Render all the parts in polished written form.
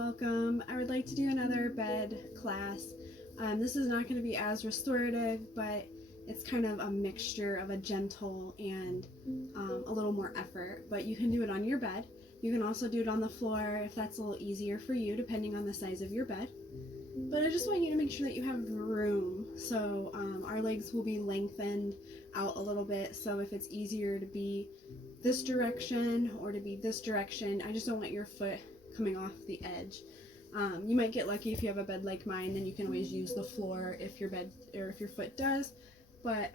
welcome. I would like to do another bed class. This is not going to be as restorative, but it's kind of a mixture of a gentle and a little more effort. But you can do it on your bed. You can also do it on the floor if that's a little easier for you, depending on the size of your bed. But I just want you to make sure that you have room. So our legs will be lengthened out a little bit. So if it's easier to be this direction or to be this direction, I just don't want your foot coming off the edge. You might get lucky if you have a bed like mine, then you can always use the floor if your bed or if your foot does. But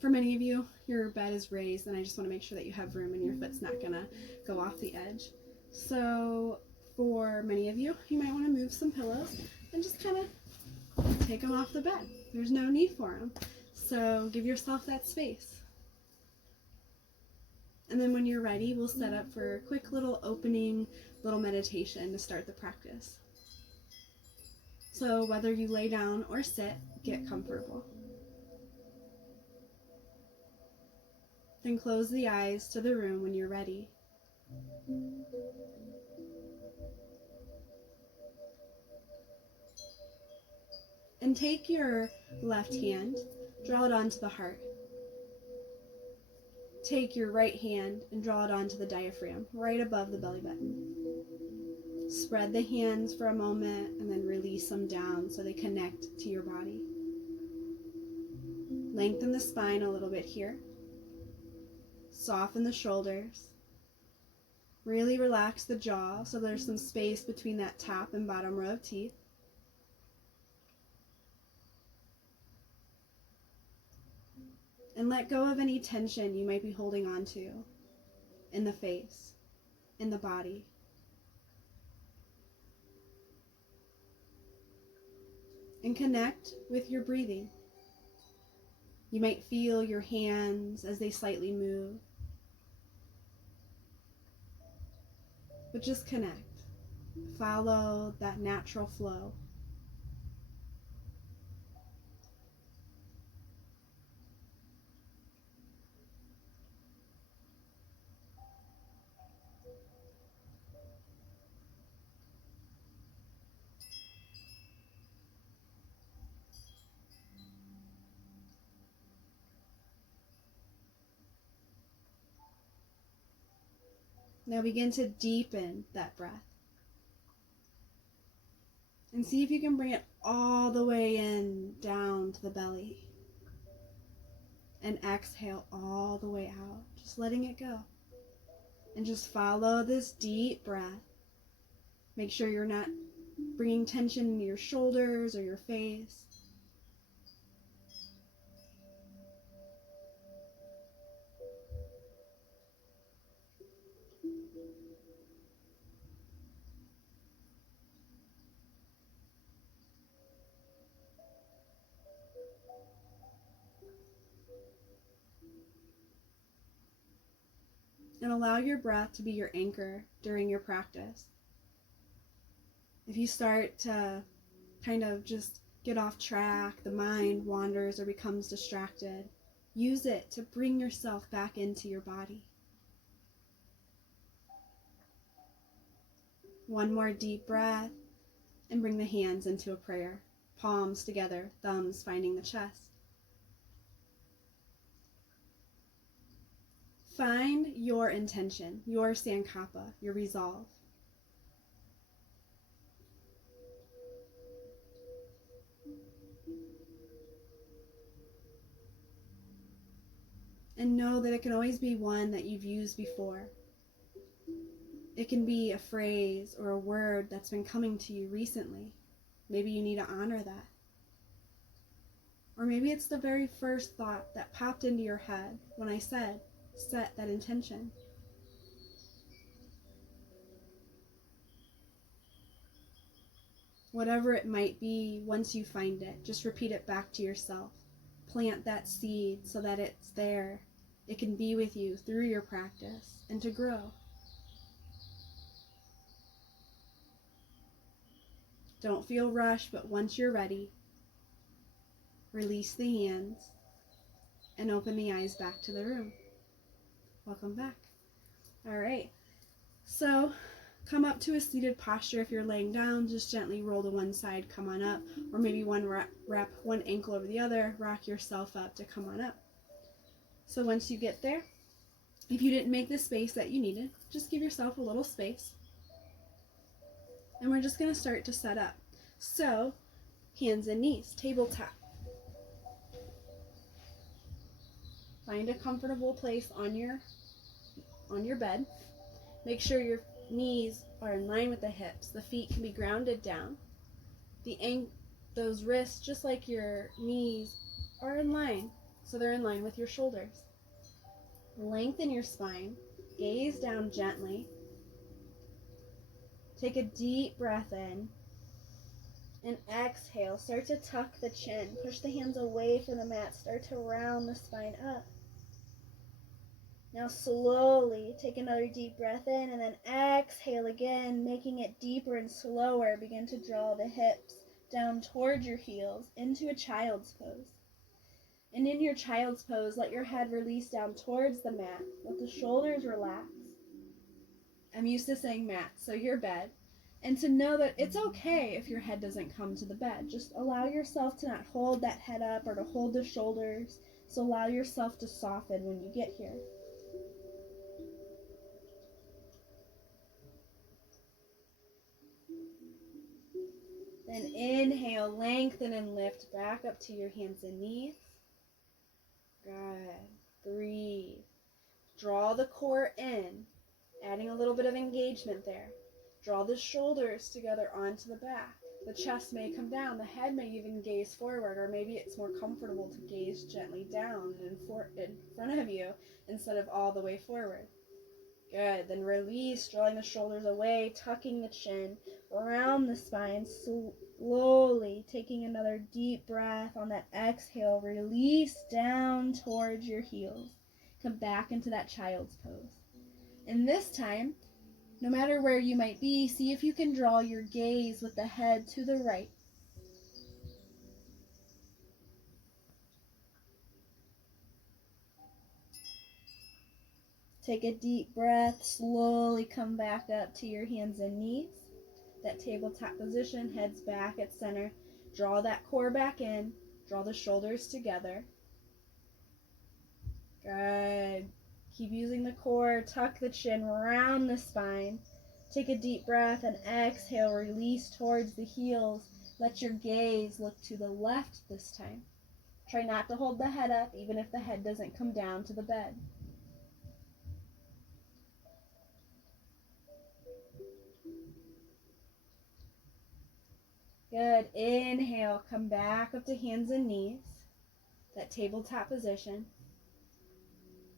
for many of you, your bed is raised, and I just want to make sure that you have room and your foot's not gonna go off the edge. So for many of you, you might want to move some pillows and just kind of take them off the bed. There's no need for them. So give yourself that space. And then when you're ready, we'll set up for a quick little opening, little meditation to start the practice. So whether you lay down or sit, get comfortable. Then close the eyes to the room when you're ready. And take your left hand, draw it onto the heart. Take your right hand and draw it onto the diaphragm, right above the belly button. Spread the hands for a moment and then release them down so they connect to your body. Lengthen the spine a little bit here. Soften the shoulders. Really relax the jaw so there's some space between that top and bottom row of teeth. And let go of any tension you might be holding on to in the face, in the body. And connect with your breathing. You might feel your hands as they slightly move. But just connect. Follow that natural flow. Now begin to deepen that breath. And see if you can bring it all the way in, down to the belly. And exhale all the way out, just letting it go. And just follow this deep breath. Make sure you're not bringing tension into your shoulders or your face. And allow your breath to be your anchor during your practice. If you start to kind of just get off track, the mind wanders or becomes distracted, use it to bring yourself back into your body. One more deep breath and bring the hands into a prayer. Palms together, thumbs finding the chest. Find your intention, your Sankapa, your resolve. And know that it can always be one that you've used before. It can be a phrase or a word that's been coming to you recently. Maybe you need to honor that. Or maybe it's the very first thought that popped into your head when I said, set that intention. Whatever it might be, once you find it, just repeat it back to yourself. Plant that seed so that it's there. It can be with you through your practice and to grow. Don't feel rushed, but once you're ready, release the hands and open the eyes back to the room. Welcome back. All right. So come up to a seated posture. If you're laying down, just gently roll to one side, come on up, or maybe wrap one ankle over the other, rock yourself up to come on up. So once you get there, if you didn't make the space that you needed, just give yourself a little space. And we're just going to start to set up. So, hands and knees, tabletop. Find a comfortable place on your bed. Make sure your knees are in line with the hips. The feet can be grounded down. Those wrists, just like your knees, are in line, so they're in line with your shoulders. Lengthen your spine. Gaze down gently. Take a deep breath in. And exhale. Start to tuck the chin. Push the hands away from the mat. Start to round the spine up. Now slowly take another deep breath in and then exhale again, making it deeper and slower. Begin to draw the hips down towards your heels into a child's pose. And in your child's pose, let your head release down towards the mat. Let the shoulders relax. I'm used to saying mat, so your bed. And to know that it's okay if your head doesn't come to the bed. Just allow yourself to not hold that head up or to hold the shoulders. So allow yourself to soften when you get here. Then inhale, lengthen and lift back up to your hands and knees. Good. Breathe. Draw the core in, adding a little bit of engagement there. Draw the shoulders together onto the back. The chest may come down. The head may even gaze forward, or maybe it's more comfortable to gaze gently down and in front of you instead of all the way forward. Good. Then release, drawing the shoulders away, tucking the chin around the spine, slowly taking another deep breath on that exhale. Release down towards your heels. Come back into that child's pose. And this time, no matter where you might be, see if you can draw your gaze with the head to the right. Take a deep breath, slowly come back up to your hands and knees. That tabletop position, heads back at center. Draw that core back in, draw the shoulders together. Good. Keep using the core, tuck the chin, round the spine. Take a deep breath and exhale, release towards the heels. Let your gaze look to the left this time. Try not to hold the head up, even if the head doesn't come down to the bed. Good. Inhale, come back up to hands and knees. That tabletop position.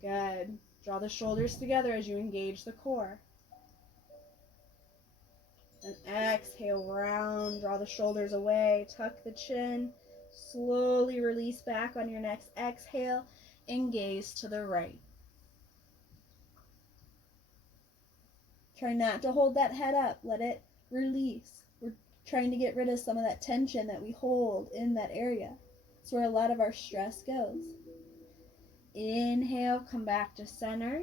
Good. Draw the shoulders together as you engage the core. And exhale, round, draw the shoulders away, tuck the chin, slowly release back on your next exhale, and gaze to the right. Try not to hold that head up, let it release. We're trying to get rid of some of that tension that we hold in that area. It's where a lot of our stress goes. Inhale, come back to center,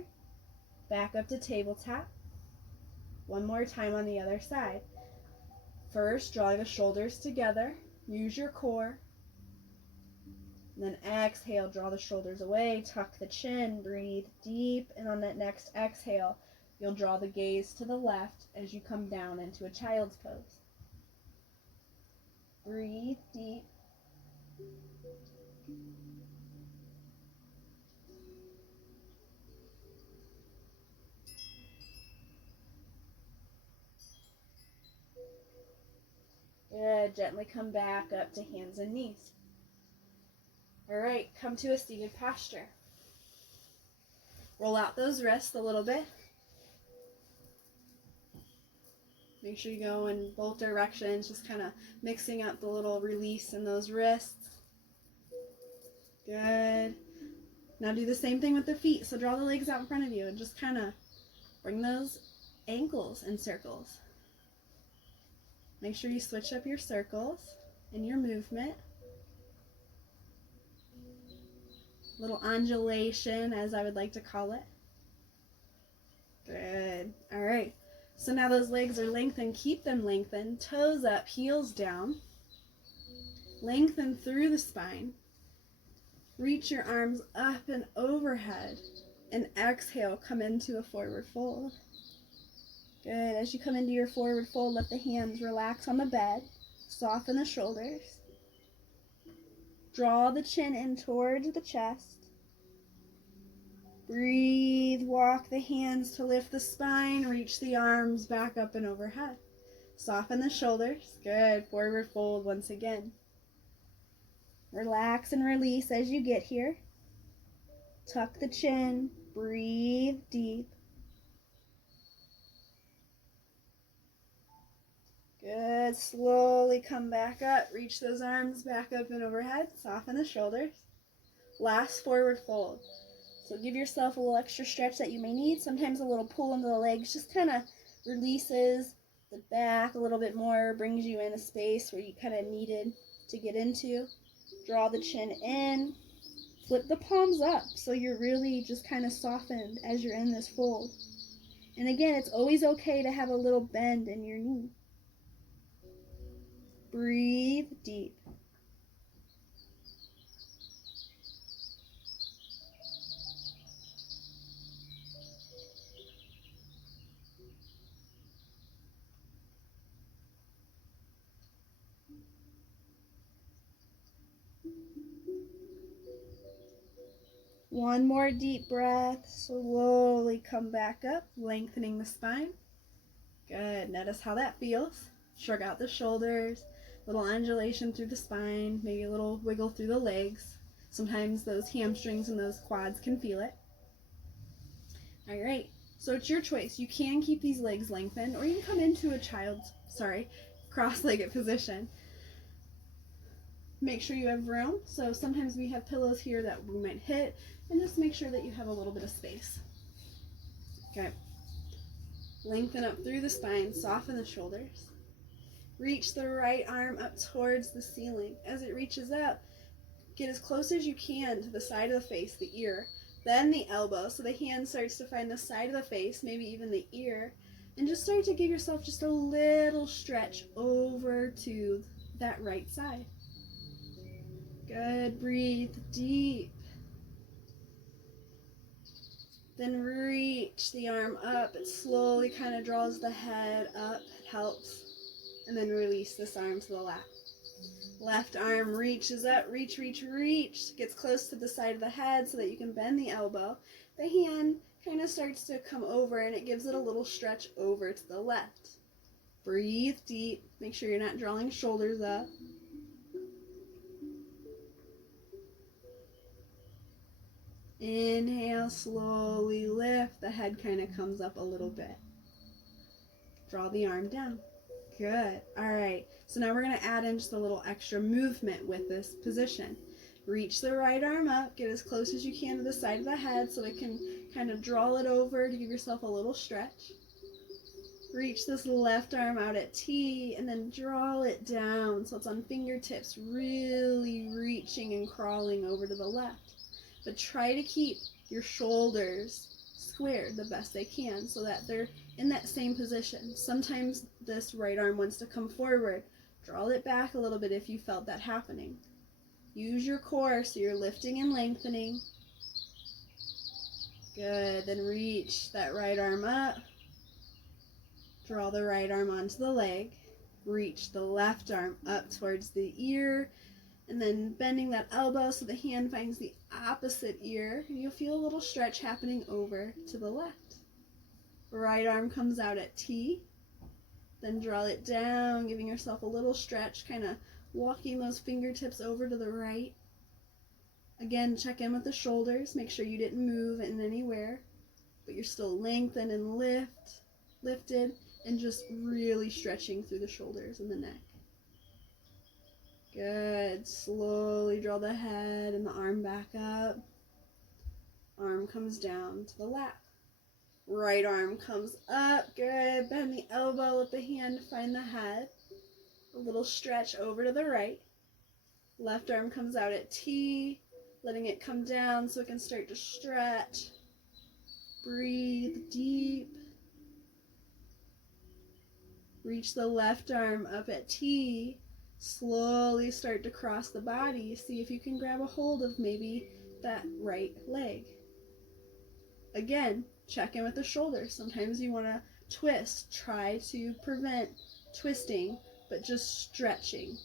back up to tabletop. One more time on the other side. First, draw the shoulders together. Use your core. And then exhale, draw the shoulders away, tuck the chin, breathe deep. And on that next exhale, you'll draw the gaze to the left as you come down into a child's pose. Breathe deep. Good. Gently come back up to hands and knees. All right, come to a seated posture. Roll out those wrists a little bit. Make sure you go in both directions, just kind of mixing up the little release in those wrists. Good. Now do the same thing with the feet. So draw the legs out in front of you and just kind of bring those ankles in circles. Make sure you switch up your circles in your movement. Little undulation, as I would like to call it. Good. All right. So now those legs are lengthened. Keep them lengthened. Toes up, heels down. Lengthen through the spine. Reach your arms up and overhead. And exhale, come into a forward fold. Good. As you come into your forward fold, let the hands relax on the bed. Soften the shoulders. Draw the chin in towards the chest. Breathe. Walk the hands to lift the spine. Reach the arms back up and overhead. Soften the shoulders. Good. Forward fold once again. Relax and release as you get here. Tuck the chin. Breathe deep. Good. Slowly come back up. Reach those arms back up and overhead. Soften the shoulders. Last forward fold. So give yourself a little extra stretch that you may need. Sometimes a little pull into the legs just kind of releases the back a little bit more, brings you in a space where you kind of needed to get into. Draw the chin in. Flip the palms up so you're really just kind of softened as you're in this fold. And again, it's always okay to have a little bend in your knee. Breathe deep. One more deep breath. Slowly come back up, lengthening the spine. Good. Notice how that feels. Shrug out the shoulders. Little undulation through the spine. Maybe a little wiggle through the legs. Sometimes those hamstrings and those quads can feel it. All right. So it's your choice. You can keep these legs lengthened, or you can come into a cross-legged position. Make sure you have room. So sometimes we have pillows here that we might hit, and just make sure that you have a little bit of space. Okay. Lengthen up through the spine, soften the shoulders. Reach the right arm up towards the ceiling. As it reaches up, get as close as you can to the side of the face, the ear, then the elbow, so the hand starts to find the side of the face, maybe even the ear, and just start to give yourself just a little stretch over to that right side. Good. Breathe deep. Then reach the arm up. It slowly kind of draws the head up. It helps. And then release this arm to the left. Left arm reaches up. Reach, reach, reach. Gets close to the side of the head so that you can bend the elbow. The hand kind of starts to come over and it gives it a little stretch over to the left. Breathe deep. Make sure you're not drawing shoulders up. Inhale, slowly lift. The head kind of comes up a little bit. Draw the arm down. Good. All right. So now we're going to add in just a little extra movement with this position. Reach the right arm up. Get as close as you can to the side of the head so it can kind of draw it over to give yourself a little stretch. Reach this left arm out at T and then draw it down so it's on fingertips, really reaching and crawling over to the left. But try to keep your shoulders squared the best they can so that they're in that same position. Sometimes this right arm wants to come forward. Draw it back a little bit if you felt that happening. Use your core so you're lifting and lengthening. Good. Then reach that right arm up. Draw the right arm onto the leg. Reach the left arm up towards the ear. And then bending that elbow so the hand finds the opposite ear. And you'll feel a little stretch happening over to the left. Right arm comes out at T. Then draw it down, giving yourself a little stretch, kind of walking those fingertips over to the right. Again, check in with the shoulders. Make sure you didn't move in anywhere, but you're still lengthened and lifted, and just really stretching through the shoulders and the neck. Good. Slowly draw the head and the arm back up. Arm comes down to the lap. Right arm comes up. Good. Bend the elbow. Let the hand find the head. A little stretch over to the right. Left arm comes out at T, letting it come down so it can start to stretch. Breathe deep. Reach the left arm up at T. Slowly start to cross the body. See if you can grab a hold of maybe that right leg. Again, check in with the shoulders. Sometimes you want to twist. Try to prevent twisting, but just stretching.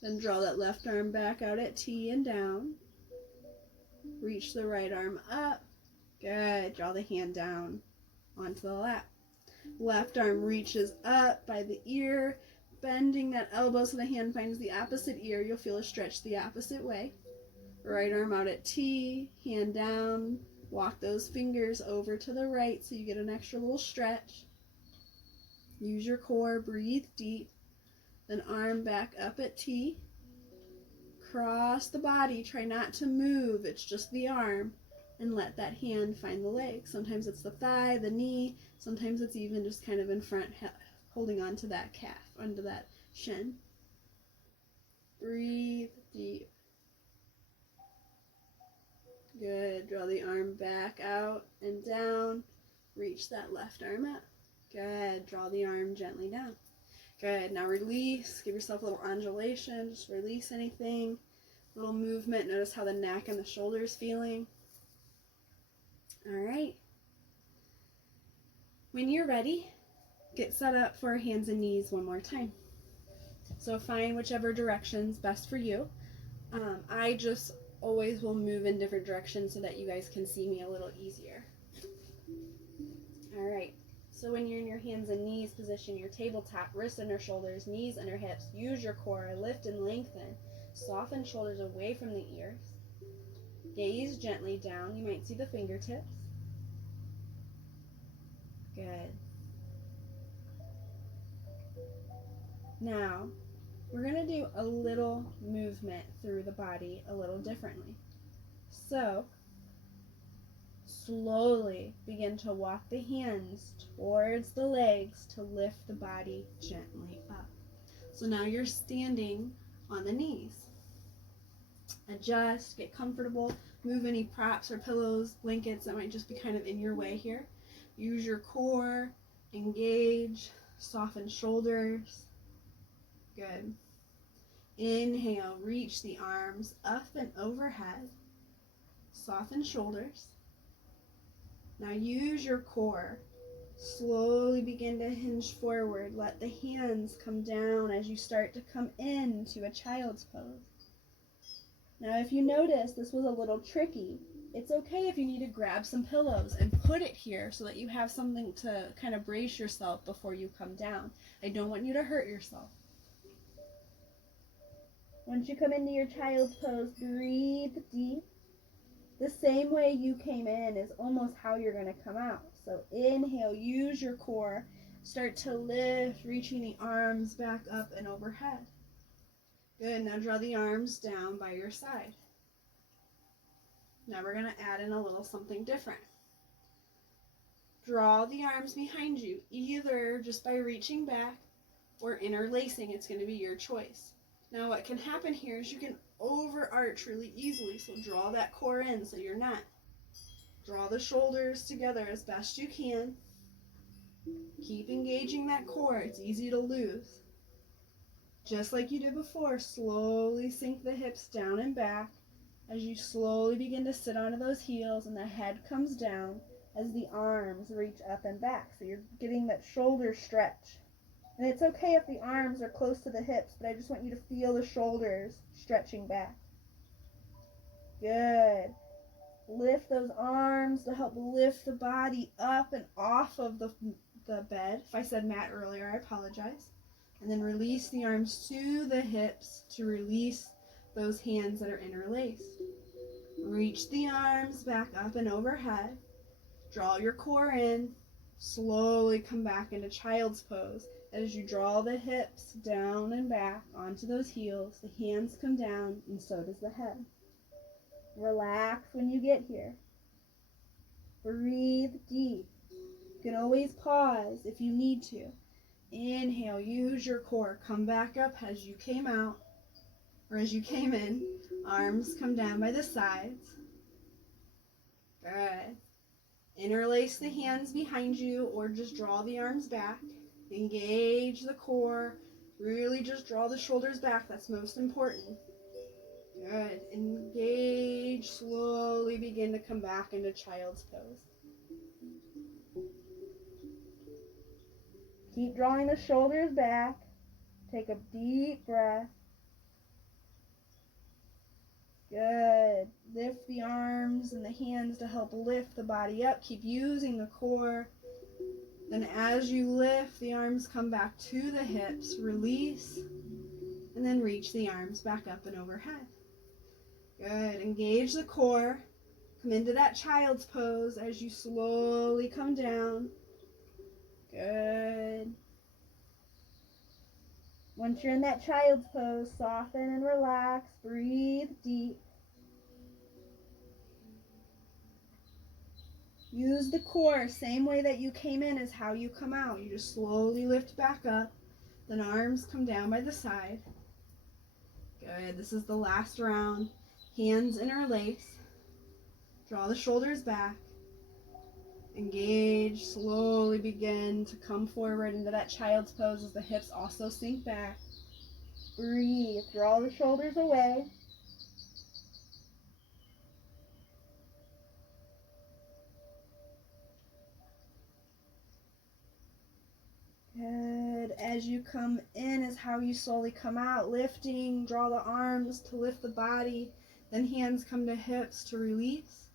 Then draw that left arm back out at T and down. Reach the right arm up. Good. Draw the hand down onto the lap. Left arm reaches up by the ear, bending that elbow so the hand finds the opposite ear. You'll feel a stretch the opposite way. Right arm out at T, hand down. Walk those fingers over to the right so you get an extra little stretch. Use your core, breathe deep. Then arm back up at T. Cross the body, try not to move, it's just the arm. And let that hand find the leg. Sometimes it's the thigh, the knee, sometimes it's even just kind of in front, holding on to that calf, onto that shin. Breathe deep. Good. Draw the arm back out and down. Reach that left arm up. Good. Draw the arm gently down. Good. Now release. Give yourself a little undulation. Just release anything. Little movement. Notice how the neck and the shoulders feeling. All right. When you're ready, get set up for hands and knees one more time. So find whichever direction's best for you. I just always will move in different directions so that you guys can see me a little easier. All right. So when you're in your hands and knees position, your tabletop, wrists under shoulders, knees under hips. Use your core, lift and lengthen. Soften shoulders away from the ears. Gaze gently down. You might see the fingertips. Good. Now, we're going to do a little movement through the body a little differently. So, slowly begin to walk the hands towards the legs to lift the body gently up. So now you're standing on the knees. Adjust, get comfortable, move any props or pillows, blankets that might just be kind of in your way here. Use your core, engage, soften shoulders. Good. Inhale, reach the arms up and overhead. Soften shoulders. Now use your core. Slowly begin to hinge forward. Let the hands come down as you start to come into a child's pose. Now if you notice this was a little tricky, it's okay if you need to grab some pillows and put it here so that you have something to kind of brace yourself before you come down. I don't want you to hurt yourself. Once you come into your child's pose, breathe deep. The same way you came in is almost how you're going to come out. So inhale, use your core, start to lift, reaching the arms back up and overhead. Good, now draw the arms down by your side. Now we're going to add in a little something different. Draw the arms behind you, either just by reaching back or interlacing. It's going to be your choice. Now what can happen here is you can overarch really easily, so draw that core in so you're not. Draw the shoulders together as best you can. Keep engaging that core, it's easy to lose. Just like you did before, slowly sink the hips down and back as you slowly begin to sit onto those heels and the head comes down as the arms reach up and back. So you're getting that shoulder stretch. And it's okay if the arms are close to the hips, but I just want you to feel the shoulders stretching back. Good. Lift those arms to help lift the body up and off of the bed. If I said mat earlier, I apologize. And then release the arms to the hips to release those hands that are interlaced. Reach the arms back up and overhead. Draw your core in. Slowly come back into child's pose. As you draw the hips down and back onto those heels, the hands come down and so does the head. Relax when you get here. Breathe deep. You can always pause if you need to. Inhale, use your core. Come back up as you came out, or as you came in. Arms come down by the sides. Good. Interlace the hands behind you or just draw the arms back. Engage the core. Really just draw the shoulders back. That's most important. Good. Engage. Slowly begin to come back into child's pose. Keep drawing the shoulders back. Take a deep breath. Good. Lift the arms and the hands to help lift the body up. Keep using the core. Then as you lift, the arms come back to the hips. Release. And then reach the arms back up and overhead. Good. Engage the core. Come into that child's pose as you slowly come down. Good. Once you're in that child's pose, soften and relax. Breathe deep. Use the core. Same way that you came in is how you come out. You just slowly lift back up. Then arms come down by the side. Good. This is the last round. Hands interlace. Draw the shoulders back. Engage. Slowly begin to come forward into that child's pose as the hips also sink back. Breathe. Draw the shoulders away. Good. As you come in is how you slowly come out. Lifting. Draw the arms to lift the body. Then hands come to hips to release.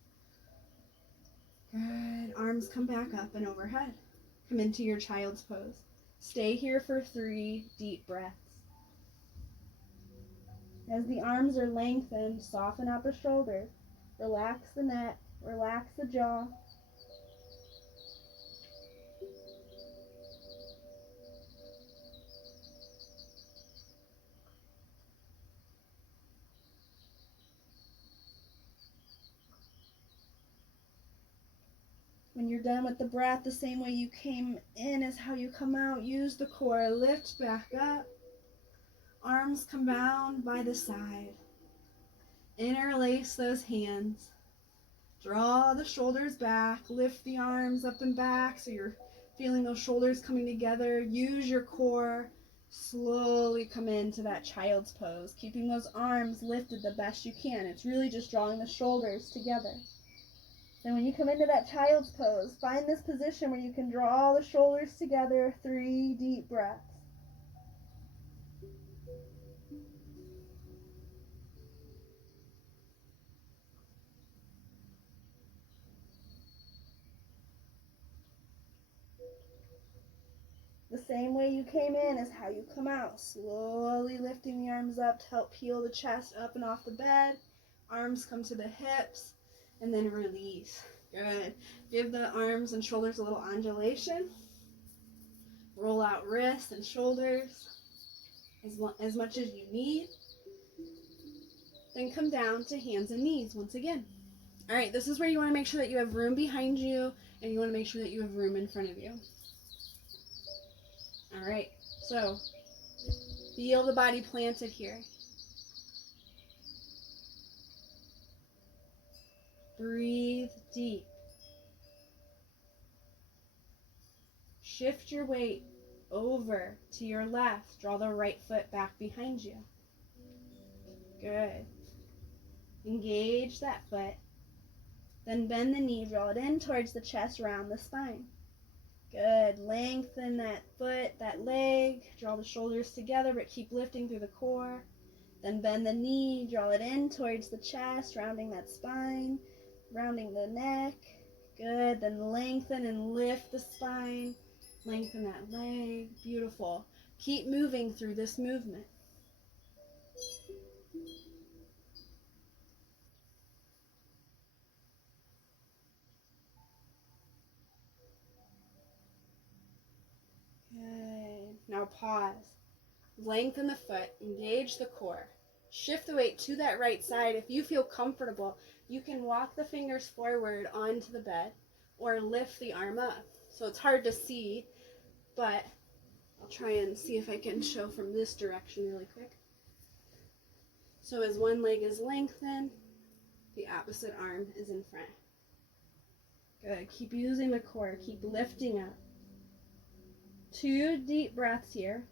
Good. Arms come back up and overhead. Come into your child's pose. Stay here for 3 deep breaths. As the arms are lengthened, soften out the shoulders. Relax the neck. Relax the jaw. When you're done with the breath, the same way you came in is how you come out. Use the core. Lift back up. Arms come down by the side. Interlace those hands. Draw the shoulders back. Lift the arms up and back so you're feeling those shoulders coming together. Use your core. Slowly come into that child's pose, keeping those arms lifted the best you can. It's really just drawing the shoulders together. Then when you come into that child's pose, find this position where you can draw the shoulders together. 3 deep breaths. The same way you came in is how you come out. Slowly lifting the arms up to help peel the chest up and off the bed. Arms come to the hips and then release. Good. Give the arms and shoulders a little undulation. Roll out wrists and shoulders as much as you need. Then come down to hands and knees once again. All right, this is where you want to make sure that you have room behind you and you want to make sure that you have room in front of you. All right, so feel the body planted here. Breathe deep. Shift your weight over to your left. Draw the right foot back behind you. Good. Engage that foot. Then bend the knee, draw it in towards the chest, round the spine. Good. Lengthen that foot, that leg. Draw the shoulders together, but keep lifting through the core. Then bend the knee, draw it in towards the chest, rounding that spine, rounding the neck. Good. Then lengthen and lift the spine. Lengthen that leg. Beautiful. Keep moving through this movement. Good. Now pause. Lengthen the foot. Engage the core. Shift the weight to that right side. If you feel comfortable, you can walk the fingers forward onto the bed or lift the arm up. So it's hard to see, but I'll try and see if I can show from this direction really quick. So as one leg is lengthened, the opposite arm is in front. Good. Keep using the core. Keep lifting up. 2 deep breaths here.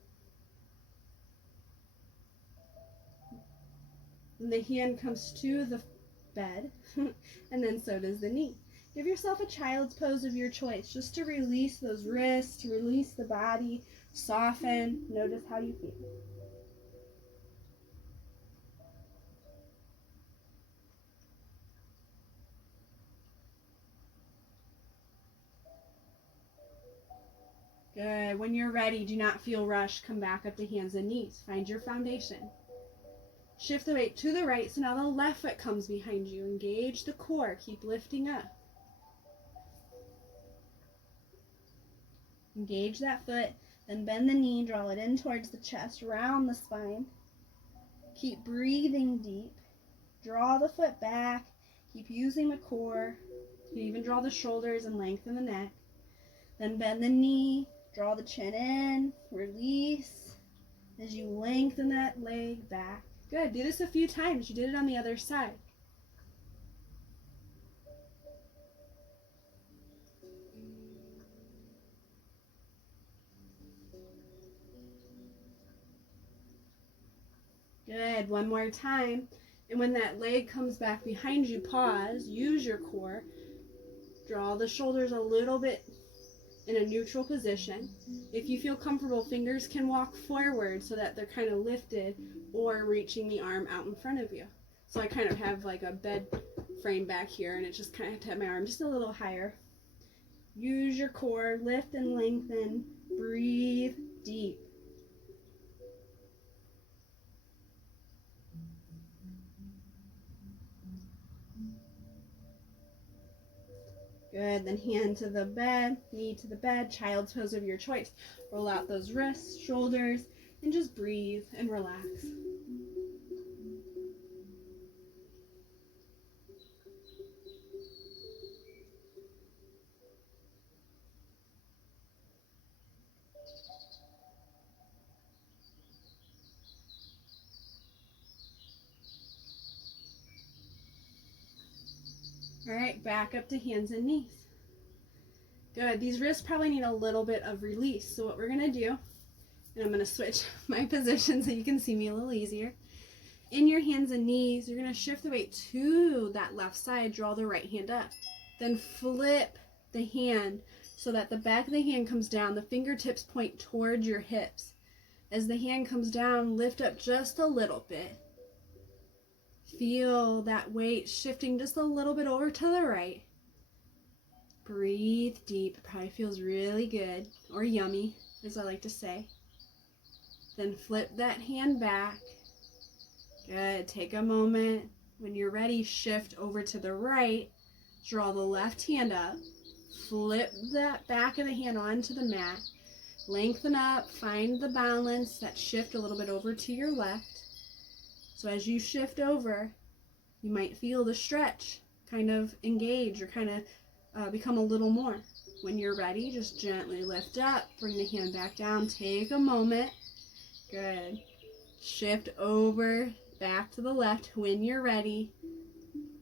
And the hand comes to the bed, and then so does the knee. Give yourself a child's pose of your choice, just to release those wrists, to release the body, soften. Notice how you feel. Good. When you're ready, do not feel rushed. Come back up to hands and knees. Find your foundation. Shift the weight to the right, so now the left foot comes behind you. Engage the core. Keep lifting up. Engage that foot, then bend the knee, draw it in towards the chest, round the spine. Keep breathing deep. Draw the foot back. Keep using the core. You can even draw the shoulders and lengthen the neck. Then bend the knee, draw the chin in, release as you lengthen that leg back. Good. Do this a few times. You did it on the other side. Good. One more time. And when that leg comes back behind you, pause. Use your core. Draw the shoulders a little bit in a neutral position. If you feel comfortable, fingers can walk forward so that they're kind of lifted, or reaching the arm out in front of you. So I kind of have like a bed frame back here, and it just kind of have my arm just a little higher. Use your core, lift and lengthen, breathe deep. Good. Then hand to the bed, knee to the bed, child's pose of your choice. Roll out those wrists, shoulders, and just breathe and relax. All right, back up to hands and knees. Good. These wrists probably need a little bit of release. So what we're going to do, and I'm going to switch my position so you can see me a little easier. In your hands and knees, you're going to shift the weight to that left side, draw the right hand up. Then flip the hand so that the back of the hand comes down, the fingertips point towards your hips. As the hand comes down, lift up just a little bit. Feel that weight shifting just a little bit over to the right. Breathe deep. It probably feels really good, or yummy, as I like to say. Then flip that hand back. Good. Take a moment. When you're ready, shift over to the right. Draw the left hand up. Flip that back of the hand onto the mat. Lengthen up. Find the balance. That shift a little bit over to your left. So as you shift over, you might feel the stretch kind of engage or kind of become a little more. When you're ready, just gently lift up. Bring the hand back down. Take a moment. Good. Shift over, back to the left when you're ready.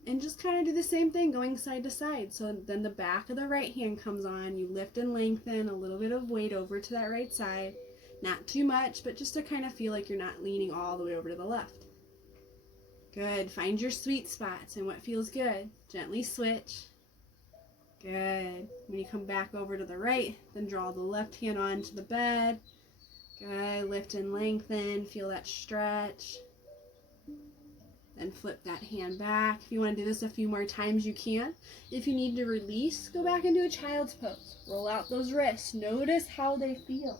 And just kind of do the same thing, going side to side. So then the back of the right hand comes on. You lift and lengthen, a little bit of weight over to that right side. Not too much, but just to kind of feel like you're not leaning all the way over to the left. Good. Find your sweet spots and what feels good. Gently switch. Good. When you come back over to the right, then draw the left hand onto the bed. Good. Lift and lengthen. Feel that stretch. Then flip that hand back. If you want to do this a few more times, you can. If you need to release, go back into a child's pose. Roll out those wrists. Notice how they feel.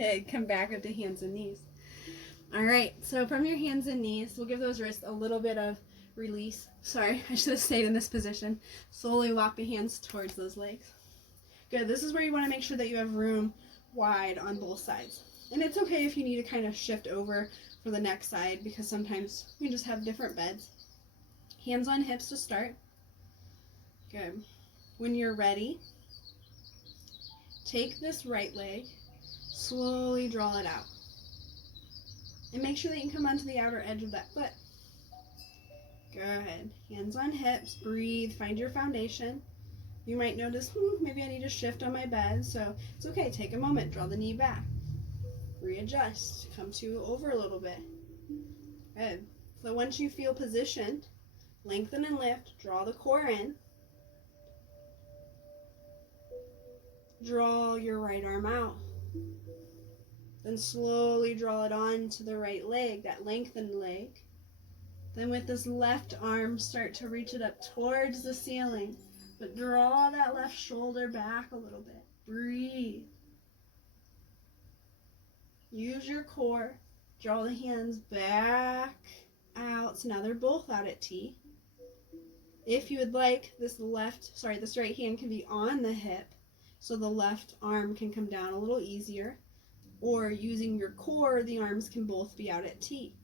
Okay, come back up to hands and knees. All right, so from your hands and knees, we'll give those wrists a little bit of release. Sorry, I should have stayed in this position. Slowly walk the hands towards those legs. Good, this is where you want to make sure that you have room wide on both sides. And it's okay if you need to kind of shift over for the next side because sometimes we just have different beds. Hands on hips to start. Good. When you're ready, take this right leg, slowly draw it out. And make sure that you can come onto the outer edge of that foot. Good. Hands on hips, breathe, find your foundation. You might notice, maybe I need to shift on my bed, so it's okay. Take a moment, draw the knee back. Readjust, come to over a little bit. Good. So once you feel positioned, lengthen and lift, draw the core in. Draw your right arm out. Then slowly draw it on to the right leg, that lengthened leg. Then with this left arm, start to reach it up towards the ceiling. But draw that left shoulder back a little bit. Breathe. Use your core. Draw the hands back out. So now they're both out at T. If you would like, this right hand can be on the hip, so the left arm can come down a little easier. Or using your core, the arms can both be out at T.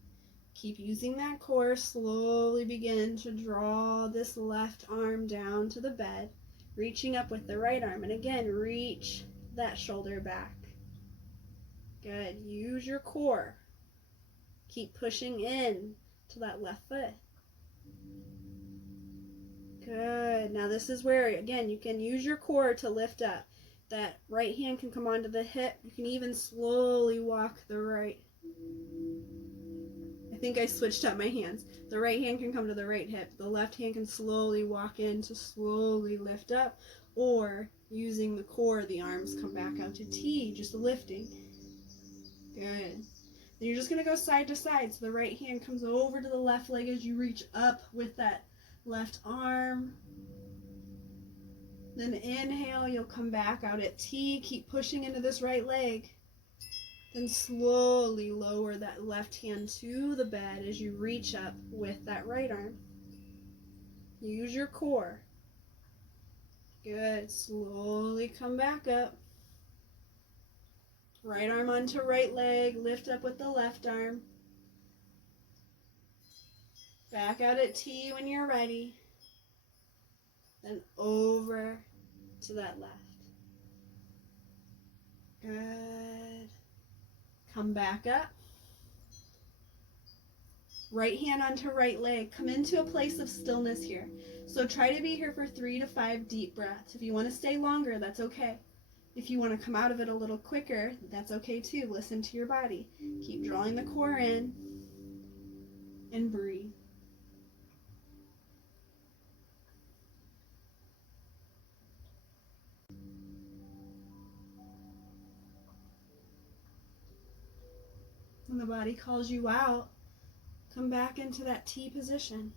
Keep using that core. Slowly begin to draw this left arm down to the bed, reaching up with the right arm. And again, reach that shoulder back. Good. Use your core. Keep pushing in to that left foot. Good. Now this is where, again, you can use your core to lift up. That right hand can come onto the hip. You can even slowly walk the right. I think I switched up my hands. The right hand can come to the right hip. The left hand can slowly walk in to slowly lift up. Or using the core, the arms come back out to T, just lifting. Good. Then you're just going to go side to side. So the right hand comes over to the left leg as you reach up with that left arm. Then inhale, you'll come back out at T. Keep pushing into this right leg. Then slowly lower that left hand to the bed as you reach up with that right arm. Use your core. Good. Slowly come back up. Right arm onto right leg. Lift up with the left arm. Back out at T when you're ready. Then over to that left. Good. Come back up. Right hand onto right leg. Come into a place of stillness here. So try to be here for 3 to 5 deep breaths. If you want to stay longer, that's okay. If you want to come out of it a little quicker, that's okay too. Listen to your body. Keep drawing the core in and breathe. When the body calls you out, come back into that T position.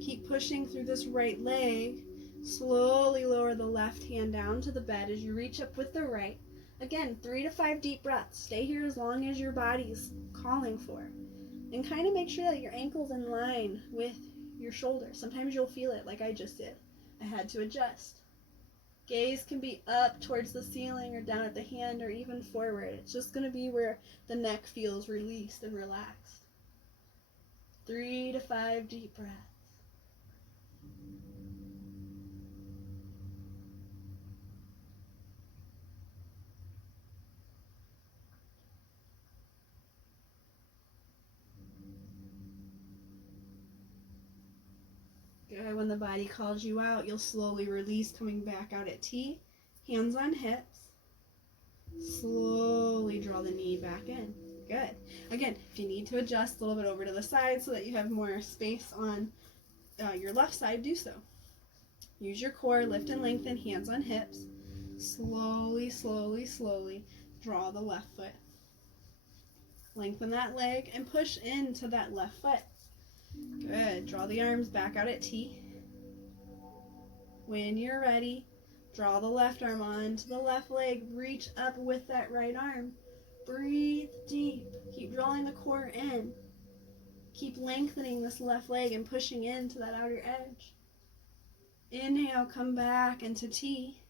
Keep pushing through this right leg. Slowly lower the left hand down to the bed as you reach up with the right. Again, 3 to 5 deep breaths. Stay here as long as your body's calling for. And kind of make sure that your ankle's in line with your shoulders. Sometimes you'll feel it like I just did. I had to adjust. Gaze can be up towards the ceiling or down at the hand or even forward. It's just going to be where the neck feels released and relaxed. 3 to 5 deep breaths. Good. When the body calls you out, you'll slowly release, coming back out at T. Hands on hips. Slowly draw the knee back in. Good. Again, if you need to adjust a little bit over to the side so that you have more space on your left side, do so. Use your core, lift and lengthen, hands on hips. Slowly, slowly, slowly draw the left foot. Lengthen that leg and push into that left foot. Good. Draw the arms back out at T. When you're ready, draw the left arm onto the left leg. Reach up with that right arm. Breathe deep. Keep drawing the core in. Keep lengthening this left leg and pushing into that outer edge. Inhale, come back into T.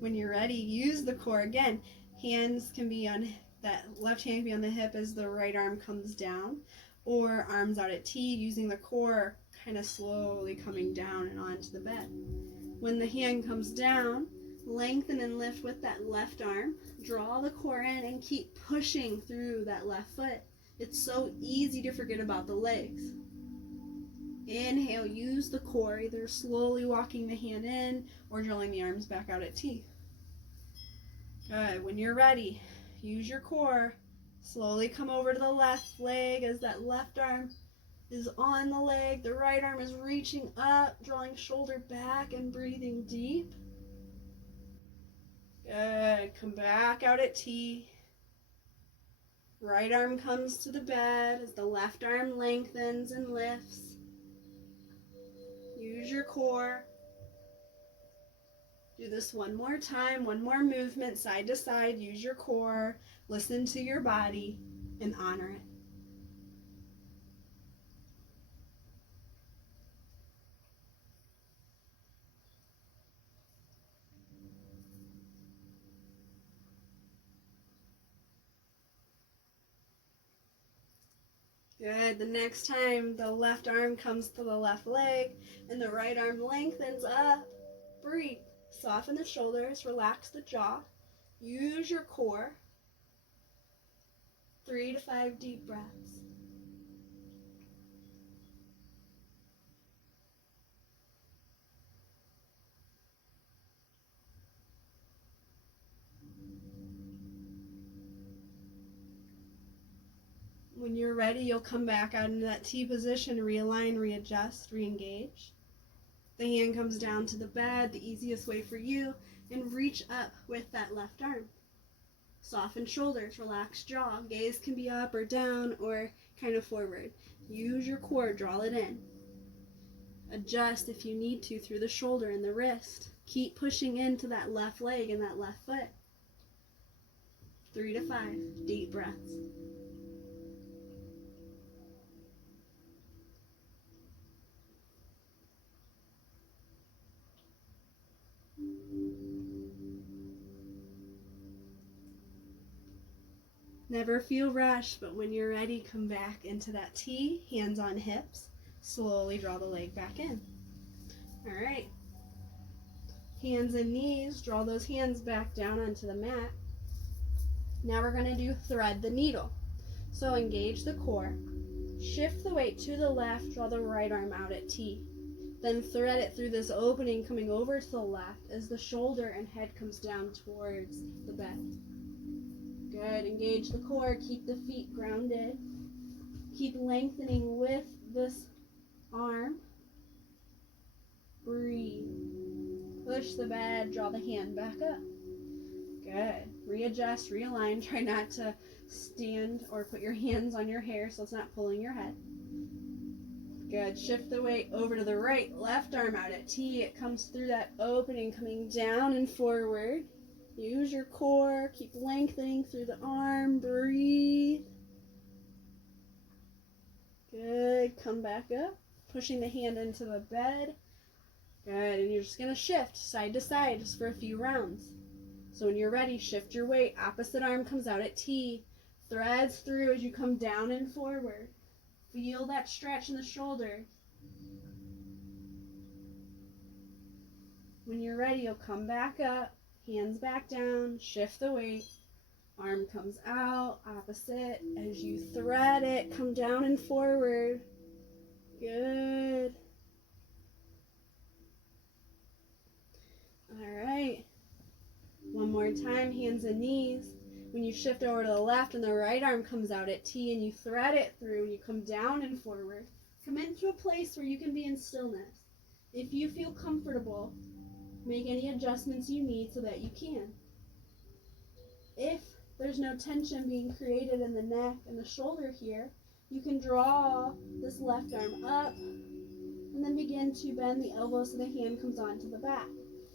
When you're ready, use the core again. Hands can be on that left hand can be on the hip as the right arm comes down, or arms out at T, using the core kind of slowly coming down and onto the bed. When the hand comes down, lengthen and lift with that left arm. Draw the core in and keep pushing through that left foot. It's so easy to forget about the legs. Inhale, use the core, either slowly walking the hand in or drawing the arms back out at T. Good. When you're ready, use your core. Slowly come over to the left leg as that left arm is on the leg. The right arm is reaching up, drawing shoulder back and breathing deep. Good. Come back out at T. Right arm comes to the bed as the left arm lengthens and lifts. Use your core. Do this one more time, one more movement, side to side. Use your core. Listen to your body and honor it. Good. The next time the left arm comes to the left leg and the right arm lengthens up, breathe. Soften the shoulders, relax the jaw. Use your core. 3 to 5 deep breaths. When you're ready, you'll come back out into that T position, realign, readjust, re-engage. The hand comes down to the bed, the easiest way for you, and reach up with that left arm. Soften shoulders, relax jaw. Gaze can be up or down or kind of forward. Use your core, draw it in. Adjust if you need to through the shoulder and the wrist. Keep pushing into that left leg and that left foot. 3 to 5 deep breaths. Never feel rushed, but when you're ready, come back into that T, hands on hips. Slowly draw the leg back in. All right. Hands and knees, draw those hands back down onto the mat. Now we're going to do thread the needle. So engage the core, shift the weight to the left, draw the right arm out at T. Then thread it through this opening coming over to the left as the shoulder and head comes down towards the bed. Good. Engage the core. Keep the feet grounded. Keep lengthening with this arm. Breathe. Push the bed. Draw the hand back up. Good. Readjust, realign. Try not to stand or put your hands on your hair so it's not pulling your head. Good. Shift the weight over to the right. Left arm out at T. It comes through that opening, coming down and forward. Use your core. Keep lengthening through the arm. Breathe. Good. Come back up. Pushing the hand into the bed. Good. And you're just going to shift side to side just for a few rounds. So when you're ready, shift your weight. Opposite arm comes out at T. Threads through as you come down and forward. Feel that stretch in the shoulders. When you're ready, you'll come back up. Hands back down, shift the weight, arm comes out, opposite. As you thread it, come down and forward. Good. All right. One more time, hands and knees. When you shift over to the left and the right arm comes out at T and you thread it through and you come down and forward, come into a place where you can be in stillness. If you feel comfortable, make any adjustments you need so that you can. If there's no tension being created in the neck and the shoulder here, you can draw this left arm up and then begin to bend the elbow so the hand comes onto the back.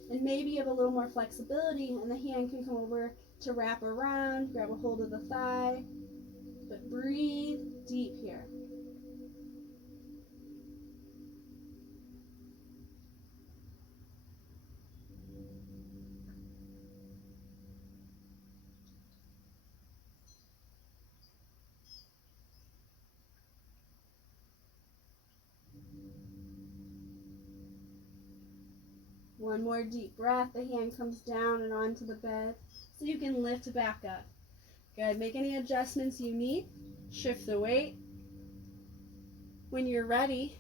And maybe you have a little more flexibility and the hand can come over to wrap around, grab a hold of the thigh, but breathe deep here. One more deep breath. The hand comes down and onto the bed so you can lift back up. Good. Make any adjustments you need. Shift the weight. When you're ready,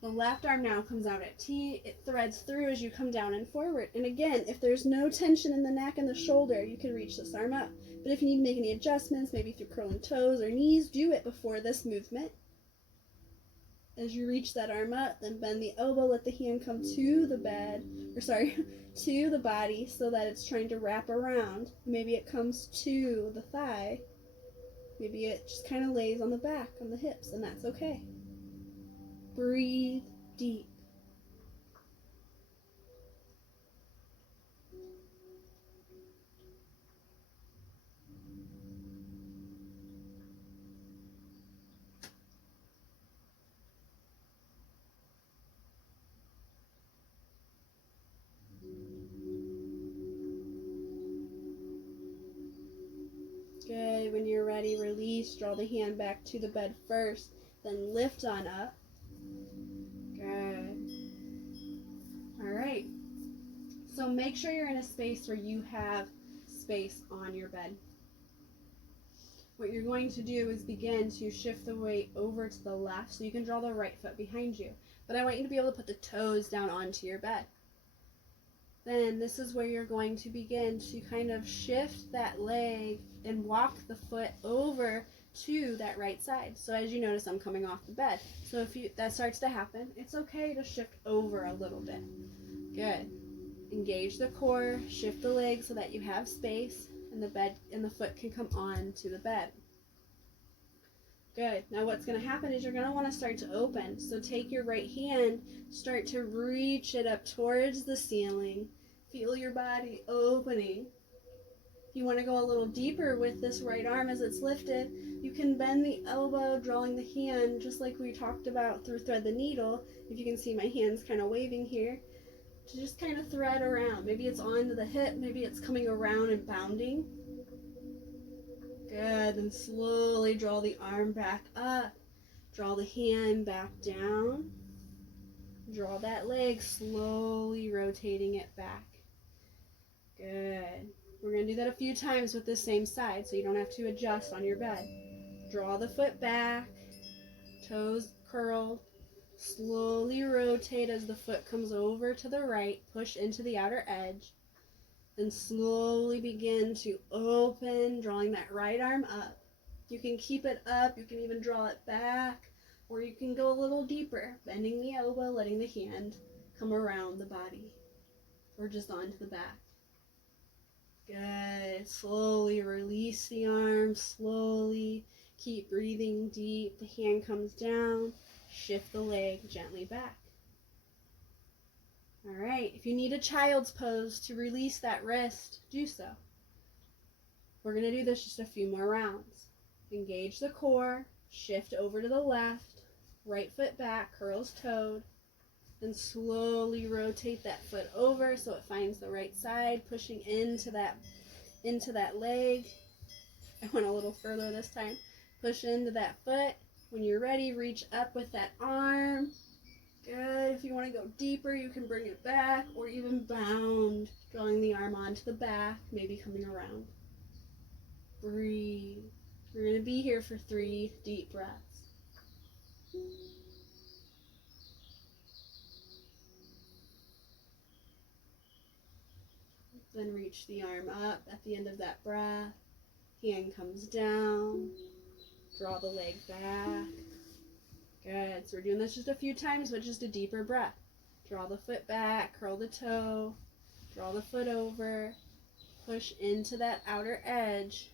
the left arm now comes out at T. It threads through as you come down and forward. And again, if there's no tension in the neck and the shoulder, you can reach this arm up. But if you need to make any adjustments, maybe through curling toes or knees, do it before this movement. As you reach that arm up, then bend the elbow, let the hand come to the bed, to the body so that it's trying to wrap around. Maybe it comes to the thigh. Maybe it just kind of lays on the back, on the hips, and that's okay. Breathe deep. Good. When you're ready, release. Draw the hand back to the bed first, then lift on up. Good. All right. So make sure you're in a space where you have space on your bed. What you're going to do is begin to shift the weight over to the left so you can draw the right foot behind you. But I want you to be able to put the toes down onto your bed. Then this is where you're going to begin to kind of shift that leg and walk the foot over to that right side. So as you notice, I'm coming off the bed. So if that starts to happen, it's okay to shift over a little bit. Good. Engage the core, shift the leg so that you have space and the bed and the foot can come on to the bed. Good. Now what's going to happen is you're going to want to start to open. So take your right hand, start to reach it up towards the ceiling. Feel your body opening. If you want to go a little deeper with this right arm as it's lifted, you can bend the elbow, drawing the hand, just like we talked about through thread the needle. If you can see my hands kind of waving here, to just kind of thread around. Maybe it's onto the hip, maybe it's coming around and bounding. Good, and slowly draw the arm back up. Draw the hand back down. Draw that leg, slowly rotating it back. Good. We're going to do that a few times with the same side so you don't have to adjust on your bed. Draw the foot back, toes curled. Slowly rotate as the foot comes over to the right, push into the outer edge. Then slowly begin to open, drawing that right arm up. You can keep it up, you can even draw it back, or you can go a little deeper, bending the elbow, letting the hand come around the body, or just onto the back. Good. Slowly release the arm, slowly. Keep breathing deep. The hand comes down. Shift the leg gently back. All right. If you need a child's pose to release that wrist, do so. We're going to do this just a few more rounds. Engage the core. Shift over to the left. Right foot back, curls toed. Then slowly rotate that foot over so it finds the right side, pushing into that leg. I went a little further this time. Push into that foot. When you're ready, reach up with that arm. Good. If you want to go deeper, you can bring it back or even bound, drawing the arm onto the back, maybe coming around. Breathe. We're going to be here for 3 deep breaths. Then reach the arm up at the end of that breath. Hand comes down. Draw the leg back. Good. So we're doing this just a few times, but just a deeper breath. Draw the foot back, curl the toe, draw the foot over, push into that outer edge.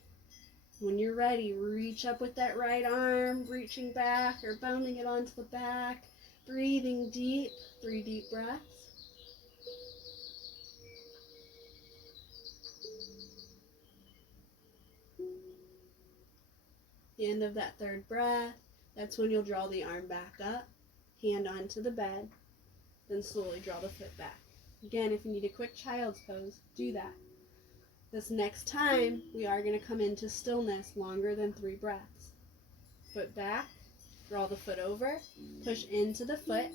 When you're ready, reach up with that right arm, reaching back or bounding it onto the back. Breathing deep, 3 deep breaths. The end of that 3rd breath, that's when you'll draw the arm back up, hand onto the bed, then slowly draw the foot back. Again, if you need a quick child's pose, do that. This next time, we are going to come into stillness longer than 3 breaths. Foot back, draw the foot over, push into the foot,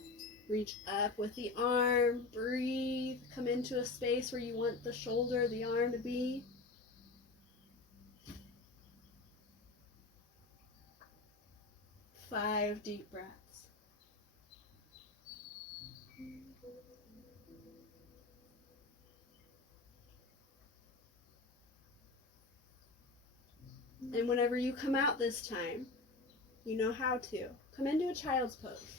Reach up with the arm, breathe, come into a space where you want the shoulder, the arm to be. Five deep breaths. And whenever you come out this time, you know how to. Come into a child's pose.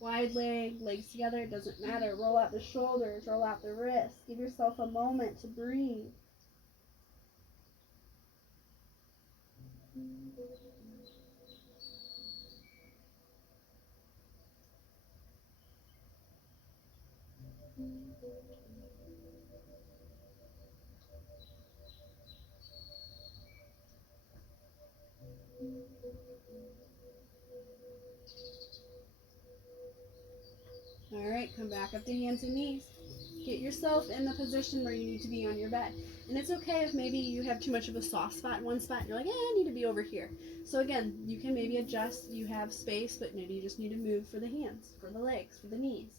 Wide leg, legs together, it doesn't matter. Roll out the shoulders, roll out the wrists. Give yourself a moment to breathe. All right, come back up to hands and knees. Get yourself in the position where you need to be on your bed. And it's okay if maybe you have too much of a soft spot in one spot and you're like, I need to be over here. So again, you can maybe adjust. You have space, but maybe you just need to move for the hands, for the legs, for the knees.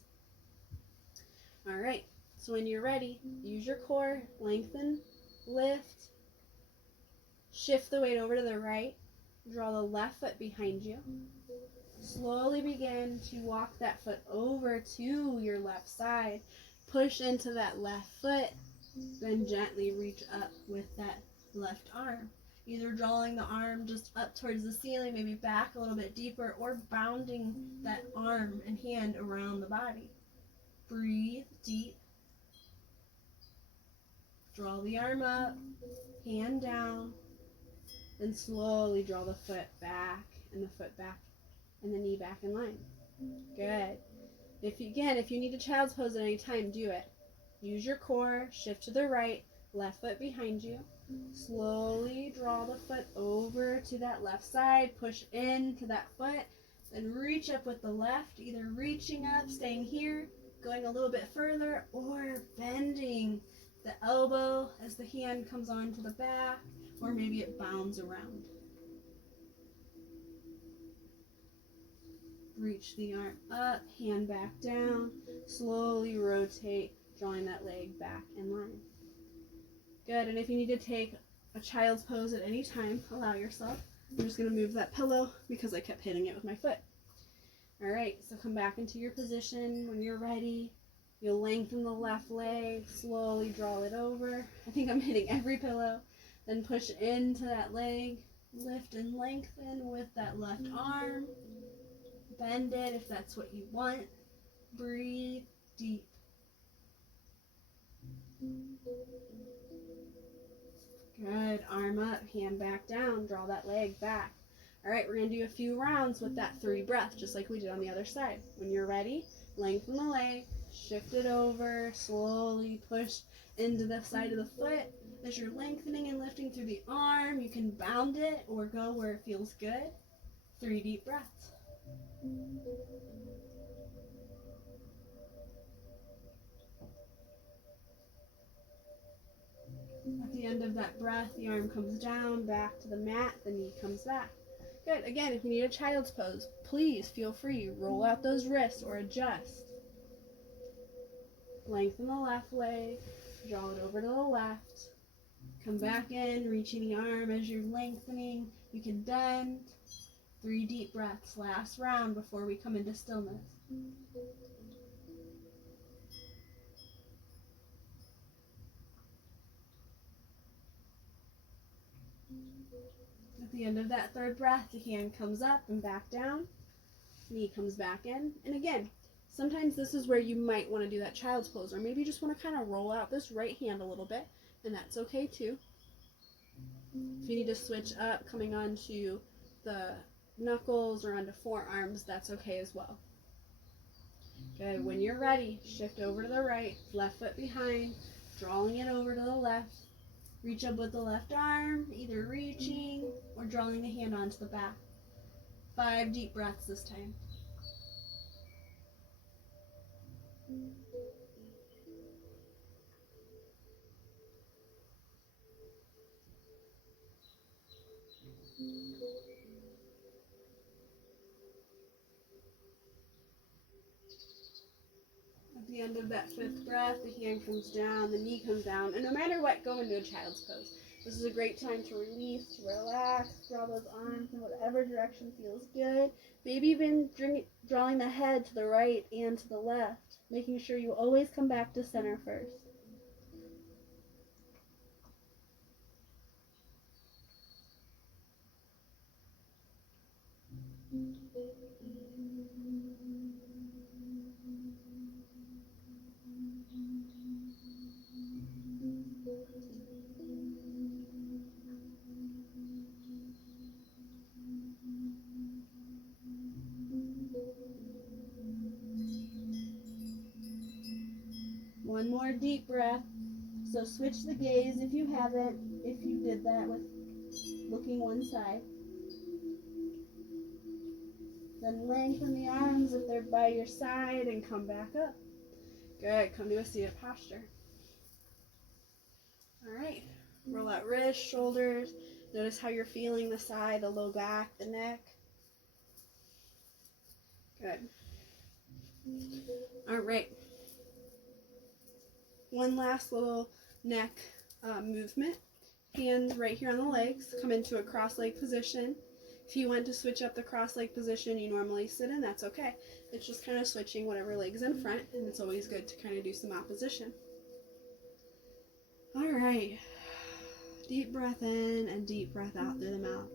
All right, so when you're ready, use your core, lengthen, lift, shift the weight over to the right, draw the left foot behind you. Slowly begin to walk that foot over to your left side. Push into that left foot, then gently reach up with that left arm. Either drawing the arm just up towards the ceiling, maybe back a little bit deeper, or bounding that arm and hand around the body. Breathe deep. Draw the arm up, hand down, then slowly draw the foot back and the foot back and the knee back in line. Good. If you need a child's pose at any time, do it. Use your core, shift to the right, left foot behind you. Slowly draw the foot over to that left side, push into that foot, then reach up with the left, either reaching up, staying here, going a little bit further, or bending the elbow as the hand comes onto the back, or maybe it bounds around. Reach the arm up, hand back down, slowly rotate, drawing that leg back in line. Good, and if you need to take a child's pose at any time, allow yourself. I'm just going to move that pillow because I kept hitting it with my foot. All right, so come back into your position. When you're ready, you'll lengthen the left leg, slowly draw it over. I think I'm hitting every pillow. Then push into that leg, lift and lengthen with that left arm. Bend it if that's what you want. Breathe deep. Good. Arm up, hand back down. Draw that leg back. All right, we're going to do a few rounds with that 3 breath, just like we did on the other side. When you're ready, lengthen the leg, shift it over, slowly push into the side of the foot. As you're lengthening and lifting through the arm, you can bound it or go where it feels good. 3 deep breaths. At the end of that breath, the arm comes down, back to the mat, the knee comes back. Good. Again, if you need a child's pose, please feel free. Roll out those wrists or adjust. Lengthen the left leg, draw it over to the left. Come back in, reaching the arm as you're lengthening. You can bend. 3 deep breaths. Last round before we come into stillness. At the end of that 3rd breath, the hand comes up and back down. Knee comes back in. And again, sometimes this is where you might want to do that child's pose, or maybe you just want to kind of roll out this right hand a little bit, and that's okay too. If you need to switch up, coming onto the knuckles or onto forearms, that's okay as well. Good. When you're ready, shift over to the right, left foot behind, drawing it over to the left. Reach up with the left arm, either reaching or drawing the hand onto the back. 5 deep breaths this time. At the end of that 5th breath, the hand comes down, the knee comes down, and no matter what, go into a child's pose. This is a great time to release, to relax, draw those arms in whatever direction feels good. Maybe even drawing the head to the right and to the left, making sure you always come back to center first. One more deep breath. So switch the gaze if you haven't, if you did that with looking one side. Then lengthen the arms if they're by your side and come back up. Good, come to a seated posture. All right, roll out wrists, shoulders. Notice how you're feeling the side, the low back, the neck. Good. All right. One last little neck movement. Hands right here on the legs. Come into a cross-leg position. If you want to switch up the cross-leg position you normally sit in, that's okay. It's just kind of switching whatever leg's in front, and it's always good to kind of do some opposition. All right. Deep breath in and deep breath out through the mouth.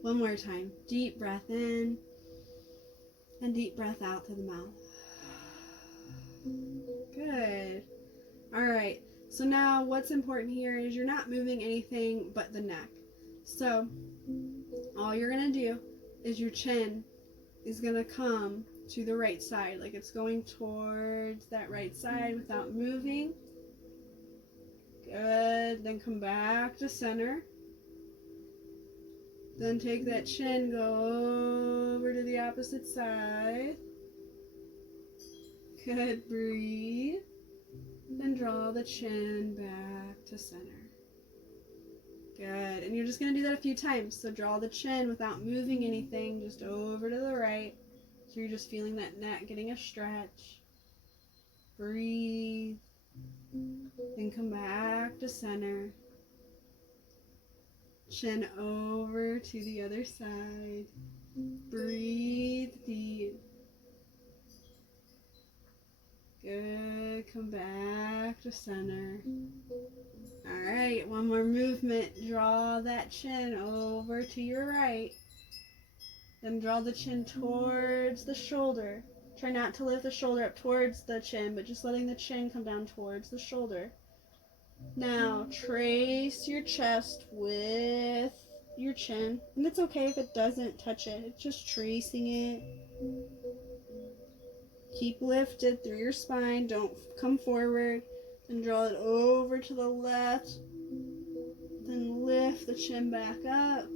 One more time. Deep breath in and deep breath out through the mouth. Good. All right. So now what's important here is you're not moving anything but the neck. So all you're going to do is your chin is going to come to the right side, like it's going towards that right side without moving. Good. Then come back to center. Then take that chin, go over to the opposite side. Good. Breathe. Then draw the chin back to center. Good. And you're just going to do that a few times. So draw the chin without moving anything, just over to the right. So you're just feeling that neck getting a stretch. Breathe. Then come back to center. Chin over to the other side. Breathe deep. Good. Come back to center. All right, one more movement. Draw that chin over to your right. Then draw the chin towards the shoulder. Try not to lift the shoulder up towards the chin, but just letting the chin come down towards the shoulder. Now, trace your chest with your chin. And it's okay if it doesn't touch it. It's just tracing it. Keep lifted through your spine. Don't come forward. Then draw it over to the left. Then lift the chin back up.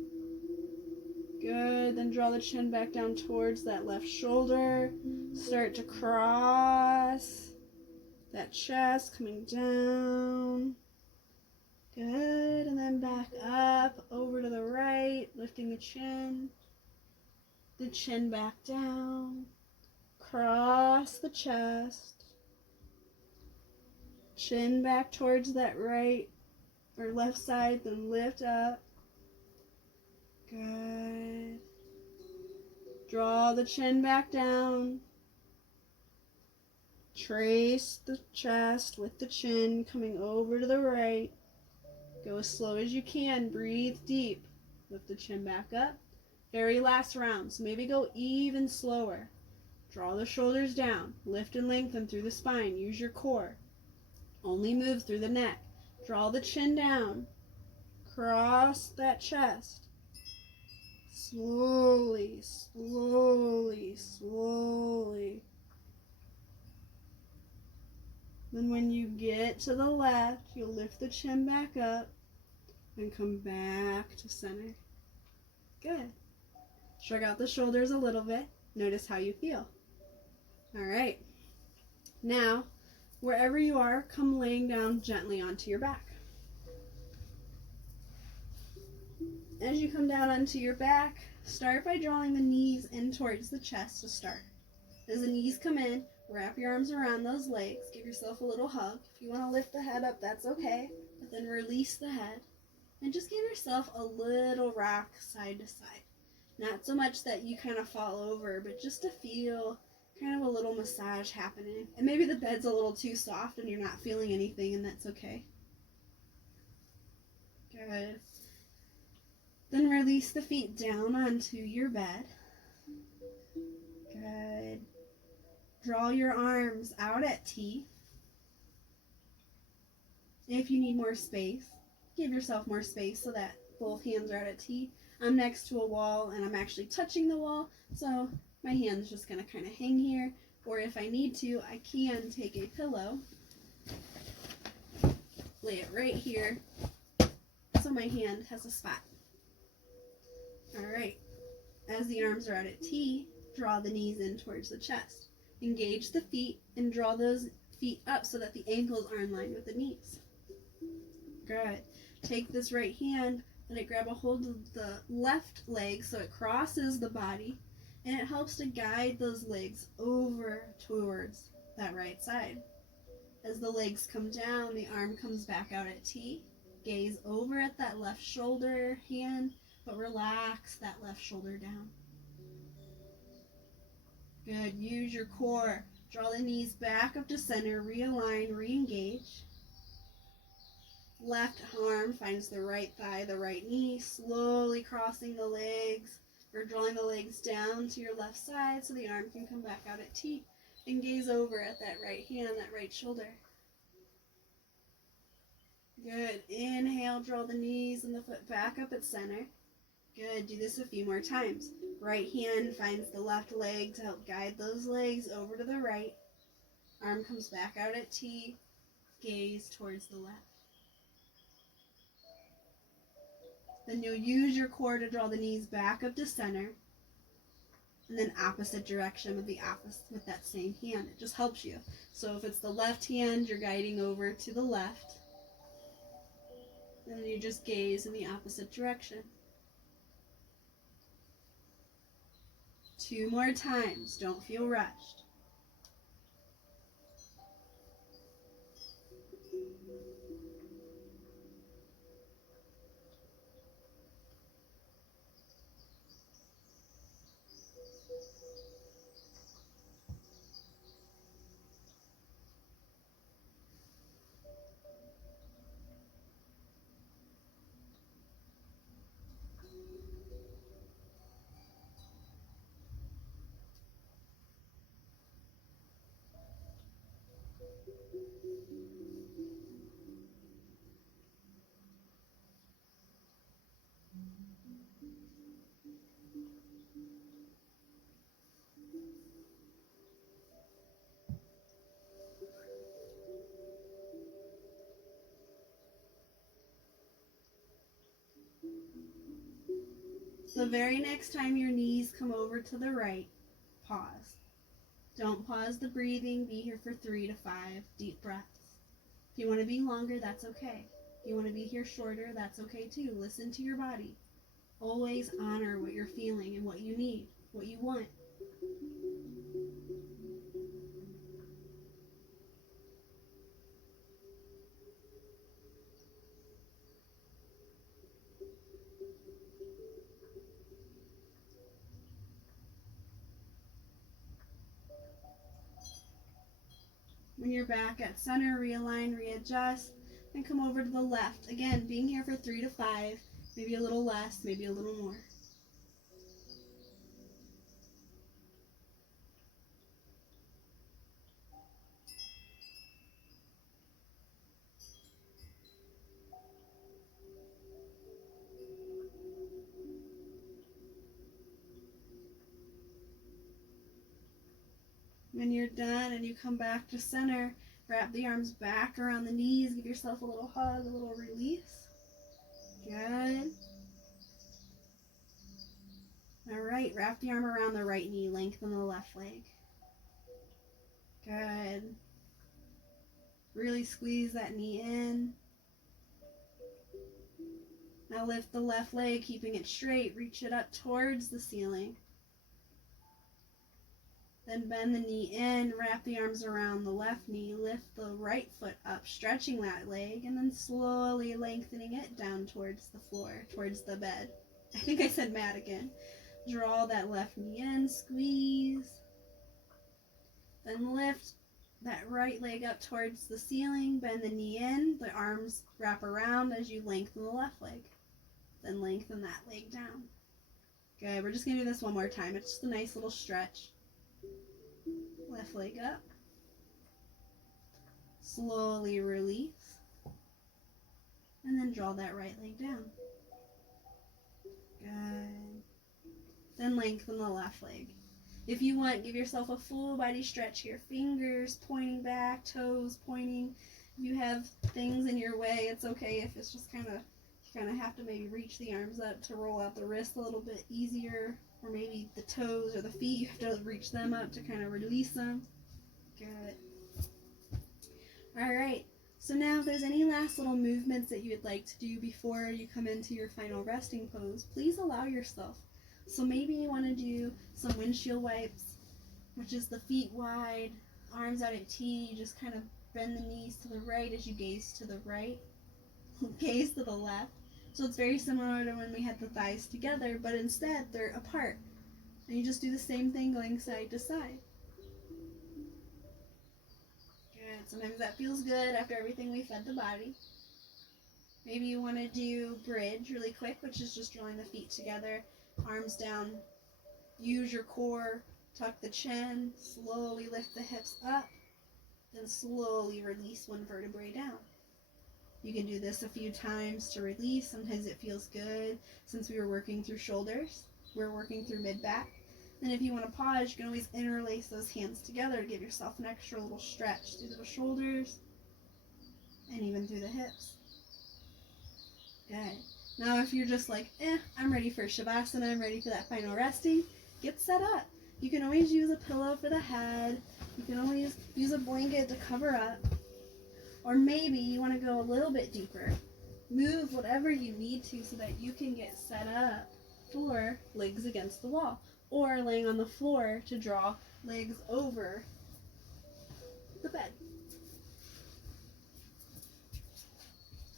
Good. Then draw the chin back down towards that left shoulder. Start to cross that chest, coming down. Good. And then back up over to the right, lifting the chin back down. Cross the chest. Chin back towards that right or left side, then lift up. Good. Draw the chin back down. Trace the chest with the chin coming over to the right. Go as slow as you can. Breathe deep. Lift the chin back up. Very last round, so maybe go even slower. Draw the shoulders down. Lift and lengthen through the spine. Use your core. Only move through the neck. Draw the chin down. Cross that chest. Slowly, slowly, slowly. Then when you get to the left, you'll lift the chin back up and come back to center. Good. Shrug out the shoulders a little bit. Notice how you feel. All right. Now, wherever you are, come laying down gently onto your back. As you come down onto your back, start by drawing the knees in towards the chest to start. As the knees come in, wrap your arms around those legs. Give yourself a little hug. If you want to lift the head up, that's okay. But then release the head. And just give yourself a little rock side to side. Not so much that you kind of fall over, but just to feel kind of a little massage happening. And maybe the bed's a little too soft and you're not feeling anything, and that's okay. Good. Then release the feet down onto your bed. Good. Draw your arms out at T. If you need more space, give yourself more space so that both hands are out at T. I'm next to a wall and I'm actually touching the wall, so my hand's just going to kind of hang here. Or if I need to, I can take a pillow, lay it right here, so my hand has a spot. Alright, as the arms are out at T, draw the knees in towards the chest. Engage the feet and draw those feet up so that the ankles are in line with the knees. Good. Take this right hand, let it grab a hold of the left leg so it crosses the body, and it helps to guide those legs over towards that right side. As the legs come down, the arm comes back out at T. Gaze over at that left shoulder hand, but relax that left shoulder down. Good. Use your core. Draw the knees back up to center, realign, re-engage. Left arm finds the right thigh, the right knee, slowly crossing the legs or drawing the legs down to your left side so the arm can come back out at T, and gaze over at that right hand, that right shoulder. Good. Inhale, draw the knees and the foot back up at center. Good. Do this a few more times. Right hand finds the left leg to help guide those legs over to the right. Arm comes back out at T. Gaze towards the left. Then you'll use your core to draw the knees back up to center. And then opposite direction with that same hand. It just helps you. So if it's the left hand, you're guiding over to the left. And then you just gaze in the opposite direction. 2 more times. Don't feel rushed. The very next time your knees come over to the right, pause. Don't pause the breathing. Be here for 3 to 5 deep breaths. If you want to be longer, that's okay. If you want to be here shorter, that's okay too. Listen to your body. Always honor what you're feeling and what you need, what you want. When you're back at center, realign, readjust, and come over to the left. Again, being here for 3 to 5, maybe a little less, maybe a little more. When you're done and you come back to center, wrap the arms back around the knees, give yourself a little hug, a little release. Good. All right, wrap the arm around the right knee, lengthen the left leg. Good. Really squeeze that knee in. Now lift the left leg, keeping it straight, reach it up towards the ceiling. Then bend the knee in, wrap the arms around the left knee, lift the right foot up, stretching that leg, and then slowly lengthening it down towards the floor, towards the bed. I think I said mat again. Draw that left knee in, squeeze. Then lift that right leg up towards the ceiling, bend the knee in, the arms wrap around as you lengthen the left leg. Then lengthen that leg down. Good, we're just going to do this one more time. It's just a nice little stretch. Left leg up. Slowly release. And then draw that right leg down. Good. Then lengthen the left leg. If you want, give yourself a full body stretch here. Fingers pointing back, toes pointing. If you have things in your way, it's okay if it's just you kind of have to maybe reach the arms up to roll out the wrist a little bit easier. Or maybe the toes or the feet, you have to reach them up to kind of release them. Good. Alright, so now if there's any last little movements that you would like to do before you come into your final resting pose, please allow yourself. So maybe you want to do some windshield wipes, which is the feet wide, arms out at T, you just kind of bend the knees to the right as you gaze to the right, gaze to the left. So it's very similar to when we had the thighs together, but instead they're apart. And you just do the same thing going side to side. Good. Sometimes that feels good after everything we fed the body. Maybe you want to do bridge really quick, which is just drawing the feet together, arms down. Use your core, tuck the chin, slowly lift the hips up, then slowly release one vertebrae down. You can do this a few times to release. Sometimes it feels good. Since we were working through shoulders, we're working through mid-back. And if you want to pause, you can always interlace those hands together to give yourself an extra little stretch through the shoulders and even through the hips. Good. Now if you're just like, I'm ready for Shavasana, I'm ready for that final resting, get set up. You can always use a pillow for the head. You can always use a blanket to cover up. Or maybe you want to go a little bit deeper. Move whatever you need to so that you can get set up for legs against the wall. Or laying on the floor to draw legs over the bed.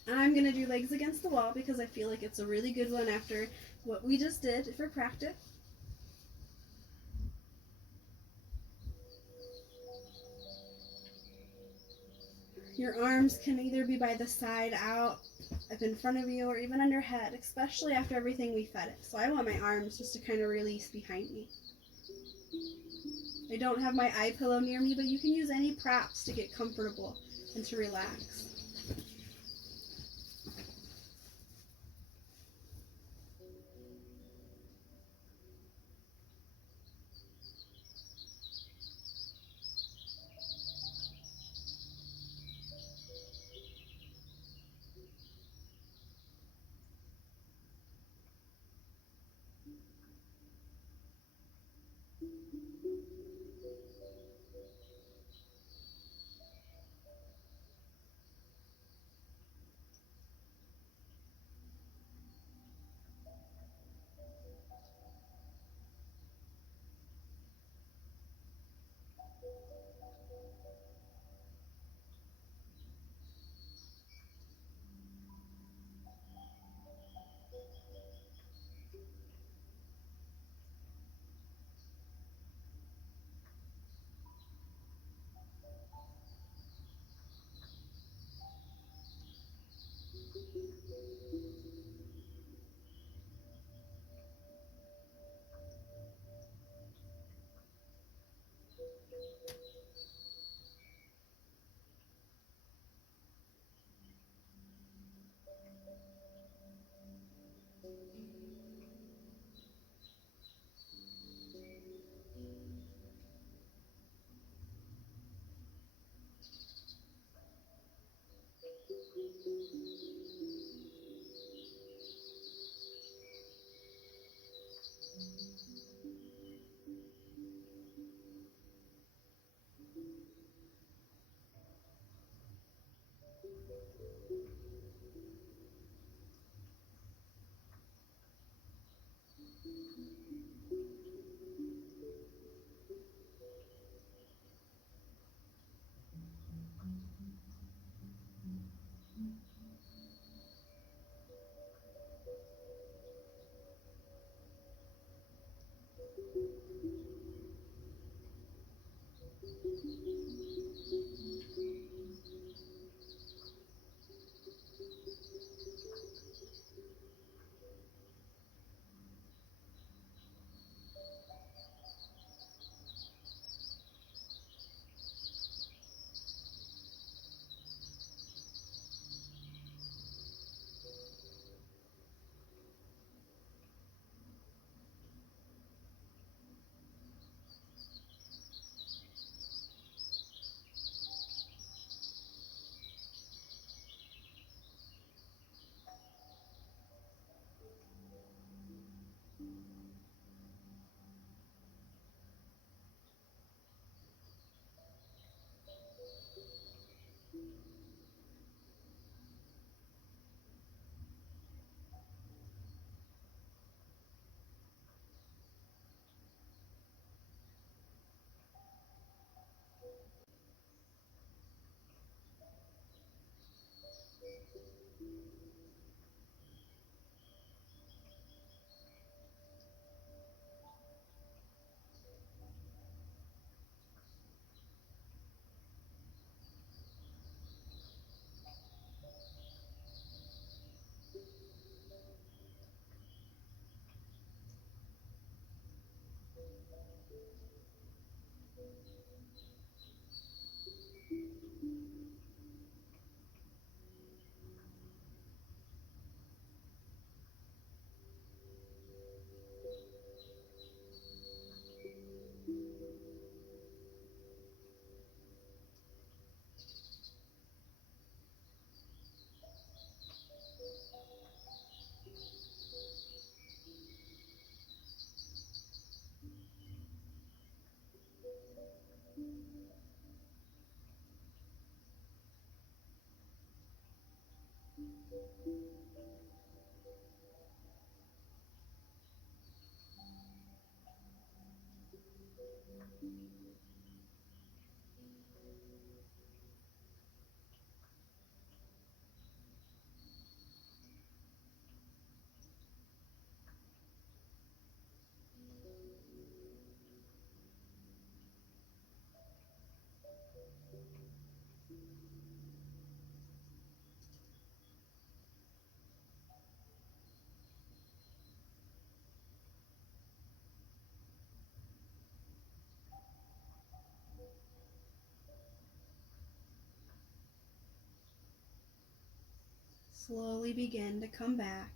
I'm going to do legs against the wall because I feel like it's a really good one after what we just did for practice. Your arms can either be by the side out, up in front of you, or even under head, especially after everything we fed it. So I want my arms just to kind of release behind me. I don't have my eye pillow near me, but you can use any props to get comfortable and to relax. slowly begin to come back.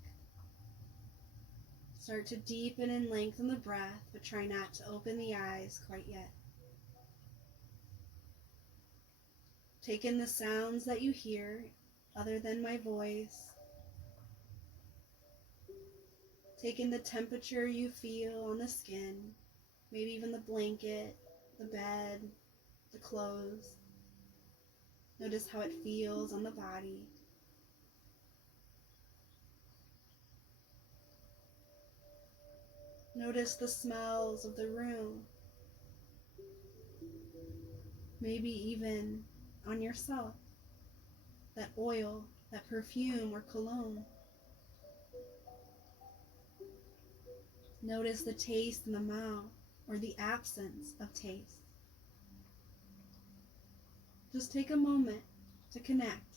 Start to deepen and lengthen the breath, but try not to open the eyes quite yet. Take in the sounds that you hear, other than my voice. Take in the temperature you feel on the skin, maybe even the blanket, the bed, the clothes. Notice how it feels on the body. Notice the smells of the room, maybe even on yourself, that oil, that perfume or cologne. Notice the taste in the mouth or the absence of taste. Just take a moment to connect.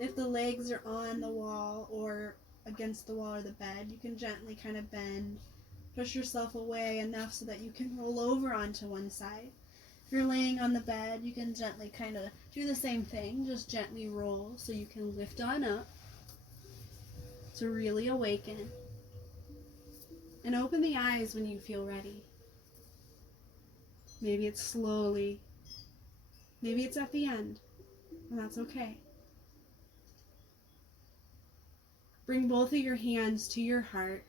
If the legs are on the wall or against the wall or the bed, you can gently kind of bend, push yourself away enough so that you can roll over onto one side. If you're laying on the bed, you can gently kind of do the same thing, just gently roll so you can lift on up to really awaken. And open the eyes when you feel ready. Maybe it's slowly, maybe it's at the end, and that's okay. Bring both of your hands to your heart.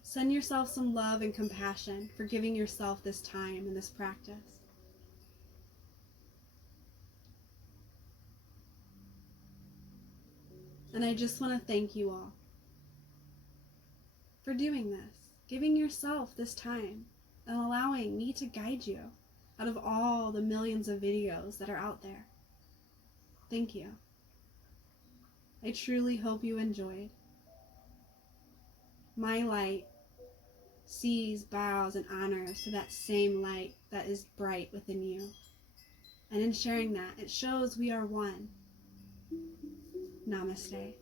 Send yourself some love and compassion for giving yourself this time and this practice. And I just want to thank you all for doing this, giving yourself this time and allowing me to guide you out of all the millions of videos that are out there. Thank you. I truly hope you enjoyed. My light sees, bows, and honors to that same light that is bright within you. And in sharing that, it shows we are one. Namaste.